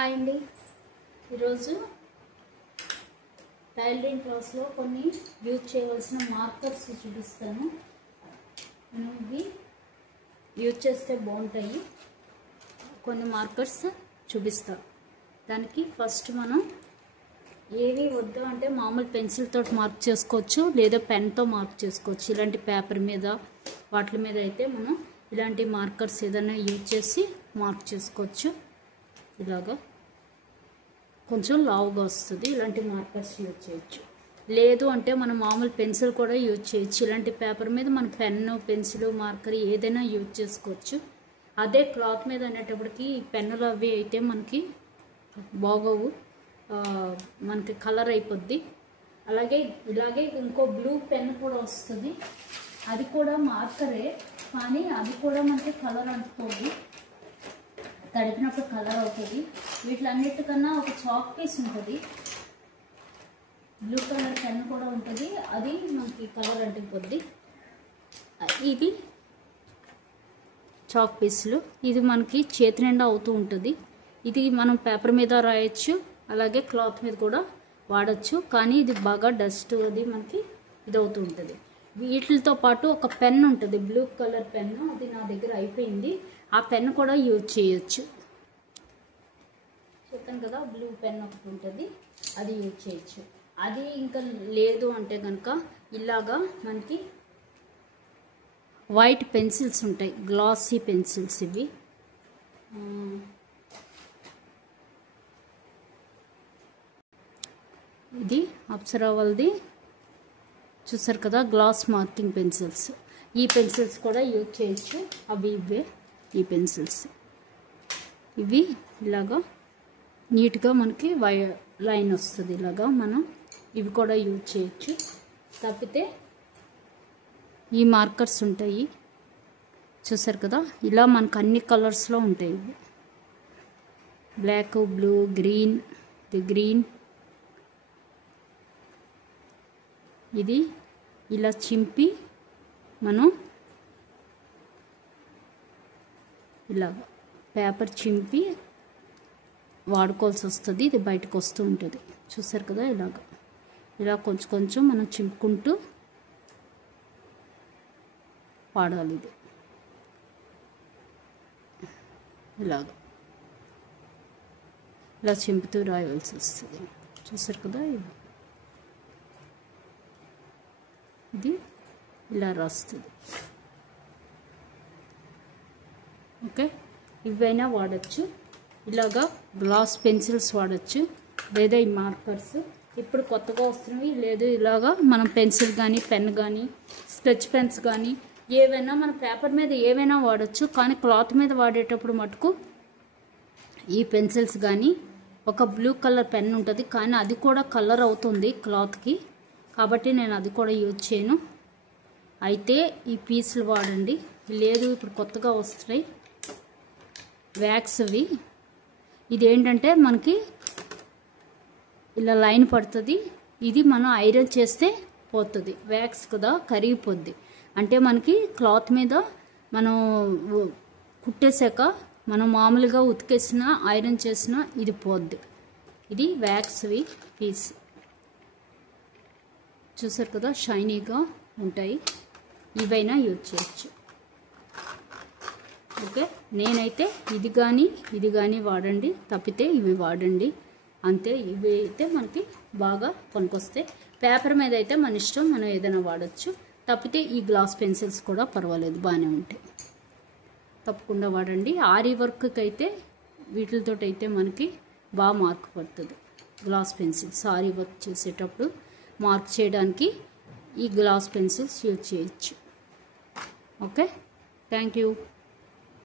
Hi అండి. ఈరోజు tailoring క్లాస్లో కొన్ని యూజ్ చేయవలసిన మార్కర్స్ చూపిస్తాను. మనం ఇవి యూజ్ చేస్తే బాగుంటాయి. కొన్ని మార్కర్స్ చూపిస్తాను. దానికి ఫస్ట్ మనం ఏవి వద్దు అంటే మామూలు పెన్సిల్ తోటి మార్క్ చేసుకోవచ్చు, లేదా పెన్తో మార్క్ చేసుకోవచ్చు. ఇలాంటి పేపర్ మీద వాటి మీద అయితే మనం ఇలాంటి మార్కర్స్ ఏదైనా యూజ్ చేసి మార్క్ చేసుకోవచ్చు. ఇలాగా కొంచెం లావుగా వస్తుంది. ఇలాంటి మార్కర్స్ యూజ్ చేయొచ్చు. లేదు అంటే మనం మామూలు పెన్సిల్ కూడా యూజ్ చేయొచ్చు. ఇలాంటి పేపర్ మీద మన పెన్ను, పెన్సిల్, మార్కర్ ఏదైనా యూజ్ చేసుకోవచ్చు. అదే క్లాత్ మీద అనేటప్పటికి పెన్నులు అవి అయితే మనకి బాగోవు, మనకి కలర్ అయిపోద్ది. ఇలాగే ఇంకో బ్లూ పెన్ కూడా వస్తుంది. అది కూడా మార్కరే, కానీ అది కూడా మనకి కలర్ అంటుకోదు, తడిపినప్పుడు కలర్ అవుతుంది. వీటిలన్నిటికన్నా ఒక చాక్ పీస్ ఉంటుంది, బ్లూ కలర్ పెన్ కూడా ఉంటుంది, అది మనకి కలర్ అంటుకుపోద్ది. ఇది చాక్ పీసులు. ఇది మనకి చేతి నిండా అవుతూ ఉంటుంది. ఇది మనం పేపర్ మీద రాయొచ్చు, అలాగే క్లాత్ మీద కూడా వాడచ్చు. కానీ ఇది బాగా డస్ట్ అది మనకి ఇది అవుతూ ఉంటుంది. వీటితో పాటు ఒక పెన్ ఉంటుంది, బ్లూ కలర్ పెన్. అది నా దగ్గర అయిపోయింది. ఆ పెన్ కూడా యూజ్ చేయొచ్చు. చెప్పాను కదా, బ్లూ పెన్ ఒకటి ఉంటుంది, అది యూజ్ చేయొచ్చు. అది ఇంకా లేదు అంటే కనుక ఇలాగా మనకి వైట్ పెన్సిల్స్ ఉంటాయి, గ్లాసీ పెన్సిల్స్. ఇవి ఇది అప్సరా వాళ్ళది, చూసారు కదా, గ్లాస్ మార్కింగ్ పెన్సిల్స్. ఈ పెన్సిల్స్ కూడా యూజ్ చేయొచ్చు. అవి ఇవే ఈ పెన్సిల్స్. ఇవి ఇలాగా నీట్గా మనకి లైన్ వస్తుంది. ఇలాగా మనం ఇవి కూడా యూజ్ చేయొచ్చు. తప్పితే ఈ మార్కర్స్ ఉంటాయి, చూసారు కదా, ఇలా మనకు అన్ని కలర్స్లో ఉంటాయి. ఇవి బ్లాక్, బ్లూ, గ్రీన్, గ్రీన్. ఇది ఇలా చింపి మనం ఇలాగ పేపర్ చింపి వాడుకోవాల్సి వస్తుంది. ఇది బయటకు వస్తూ ఉంటుంది, చూసారు కదా. ఇలా కొంచెం కొంచెం మనం చింపుకుంటూ వాడాలి. ఇది ఇలా చింపుతూ రాయాల్సి వస్తుంది, చూసారు కదా. ఇది ఇలా రాస్తుంది. ఓకే, ఇవైనా వాడచ్చు. ఇలాగా గ్లాస్ పెన్సిల్స్ వాడచ్చు, లేదా ఈ మార్కర్స్ ఇప్పుడు కొత్తగా వస్తున్నవి. లేదు ఇలాగా మనం పెన్సిల్ కానీ, పెన్ కానీ, స్కెచ్ పెన్స్ కానీ ఏవైనా మన పేపర్ మీద ఏవైనా వాడచ్చు. కానీ క్లాత్ మీద వాడేటప్పుడు మటుకు ఈ పెన్సిల్స్ కానీ, ఒక బ్లూ కలర్ పెన్ ఉంటుంది, కానీ అది కూడా కలర్ అవుతుంది క్లాత్కి, కాబట్టి నేను అది కూడా యూజ్ చేయను. అయితే ఈ పీసులు వాడండి. లేదు ఇప్పుడు కొత్తగా వస్తున్నాయి వ్యాక్స్వి. ఇదేంటంటే మనకి ఇలా లైన్ పడుతుంది. ఇది మనం ఐరన్ చేస్తే పోతుంది, వ్యాక్స్ కదా, కరిగిపోద్ది. అంటే మనకి క్లాత్ మీద మనం కుట్టేసాక మనం మామూలుగా ఉతికేసిన, ఐరన్ చేసిన ఇది పోద్ది. ఇది వ్యాక్స్వి పీస్, చూసారు కదా, షైనీగా ఉంటాయి. ఇవైనా యూజ్ చేయొచ్చు. ఓకే, నేనైతే ఇది కానీ వాడండి, తప్పితే ఇవి వాడండి అంతే. ఇవి అయితే మనకి బాగా పనికొస్తాయి. పేపర్ మీద అయితే మన ఇష్టం, మనం ఏదైనా వాడచ్చు. తప్పితే ఈ గ్లాస్ పెన్సిల్స్ కూడా పర్వాలేదు, బాగానే ఉంటాయి. తప్పకుండా వాడండి. ఆరీ వర్క్కి అయితే వీటితో అయితే మనకి బాగా మార్క్ పడుతుంది. గ్లాస్ పెన్సిల్స్ ఆరీ వర్క్ చేసేటప్పుడు మార్క్ చేయడానికి ఈ గ్లాస్ పెన్సిల్స్ యూజ్ చేయొచ్చు. Okay, thank you.